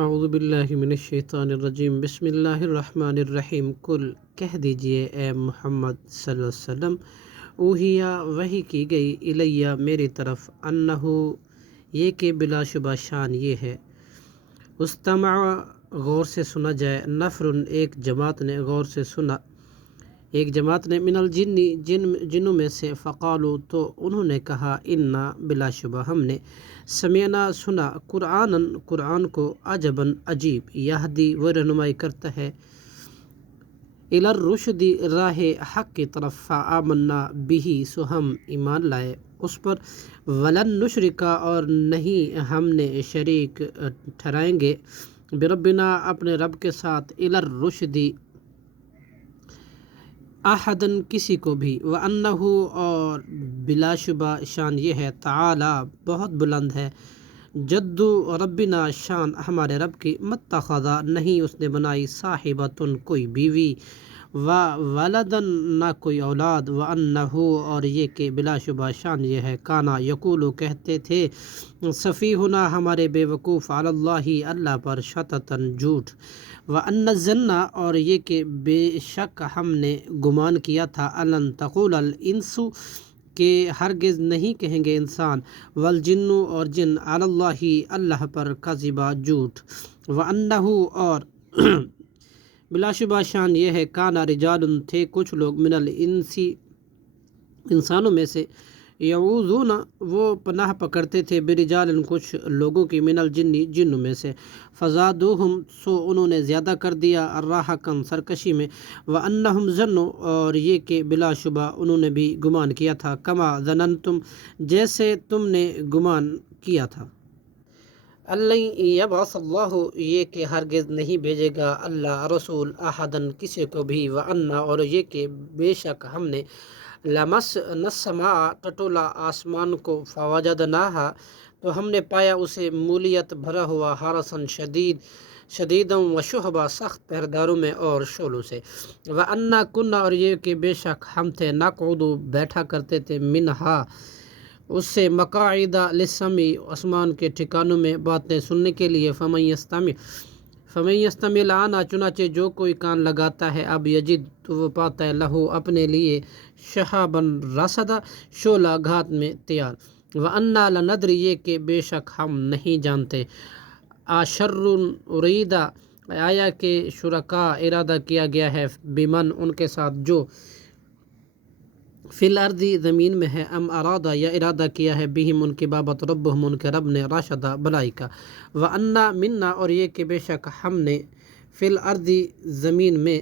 اعوذ باللہ من الشیطان الرجیم، بسم اللہ الرحمن الرحیم۔ کل کہہ دیجئے اے محمد صلی اللہ علیہ وسلم، اوہیا وحی کی گئی الیہ میری طرف، انہو یہ کہ بلا شبہ شان یہ ہے، استمع غور سے سنا جائے، نفر ایک جماعت نے غور سے سنا، ایک جماعت نے من الجن جنوں میں سے، فقالو تو انہوں نے کہا، انا بلا شبہ ہم نے، سمعنا سنا، قرآن کو، عجباً عجیب، یہدی وہ رہنمائی کرتا ہے، الی الرشد راہ حق کی طرف، فآمنا بہ سو ہم ایمان لائے اس پر، ولن نشرکا اور نہیں ہم نے شریک ٹھہرائیں گے، بربنا اپنے رب کے ساتھ، الی الرشد احدن کسی کو بھی، وَأَنَّهُ اور بلا شبہ شان یہ ہے، تعالی بہت بلند ہے، جد ربنا شان ہمارے رب کی، متخذا نہیں اس نے بنائی، صاحبتن کوئی بیوی، ولدن نہ کوئی اولاد، وَأَنَّهُ اور یہ کہ بلا شبہ شان یہ ہے، کانا یقولو کہتے تھے، سفیہنا ہمارے بے وقوف، علی اللہ اللہ پر، شططن جھوٹ، وَأَنَّ الظَّنَّ اور یہ کہ بے شک ہم نے گمان کیا تھا، الن تقول الانس کہ ہرگز نہیں کہیں گے انسان، والجن اور جن، علی اللہ اللہ پر، کذبا جھوٹ، وَأَنَّهُ اور بلا شبہ شان یہ ہے، کانا رجال تھے کچھ لوگ، من الانس انسانوں میں سے، یعوذون وہ پناہ پکڑتے تھے، برجال کچھ لوگوں کی، من الجن جنوں میں سے، فزادوہم سو انہوں نے زیادہ کر دیا، الرہقاً سرکشی میں، وانہم ظنوا اور یہ کہ بلا شبہ انہوں نے بھی گمان کیا تھا، کما ظننتم جیسے تم نے گمان کیا تھا، اللہ یبعث اللہ یہ کہ ہرگز نہیں بھیجے گا اللہ رسول احدن کسی کو بھی، وانا اور یہ کہ بے شک ہم نے، لمسنا السماء ٹٹولا آسمان کو، فوجدناہا تو ہم نے پایا اسے، مولیت بھرا ہوا، حرسن شدیداً وشہبا سخت پہرداروں میں اور شعلوں سے، وَأَنَّا كُنَّا اور یہ کہ بے شک ہم تھے، نقعد بیٹھا کرتے تھے، منہا اس سے، مقاعد للسمع آسمان کے ٹھکانوں میں باتیں سننے کے لیے، فمن یستمع الآن چنانچہ جو کوئی کان لگاتا ہے اب، یجد تو وہ پاتا ہے، لہو اپنے لیے، شہاباً رصدا شعلہ گھات میں تیار، وَأَنَّا لَنَدْرِي یہ کہ بے شک ہم نہیں جانتے، اشر اریدا آیا کہ شرکاء ارادہ کیا گیا ہے، بمن ان کے ساتھ جو، فی الارض زمین میں ہے، ام ارادہ یا ارادہ کیا ہے، بہم ان کے بابت، ربہم ان کے رب نے، راشدہ بلائی کا، وَأَنَّا منا اور یہ کہ بے شک ہم نے، فی الارض زمین میں،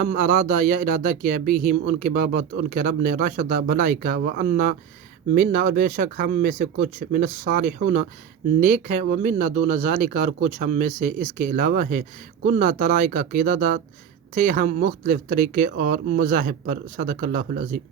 ام ارادہ یا ارادہ کیا، بہم ان کے بابت ان کے رب نے، راشدہ بلائی کا، وَأَنَّا منا اور بے شک ہم میں سے کچھ، من الصالحون نیک ہے، ومنا دون ذالک اور کچھ ہم میں سے اس کے علاوہ ہے، کننا طرائق قیادات تھے ہم مختلف طریقے اور مذاہب پر، صدق اللہ العظیم۔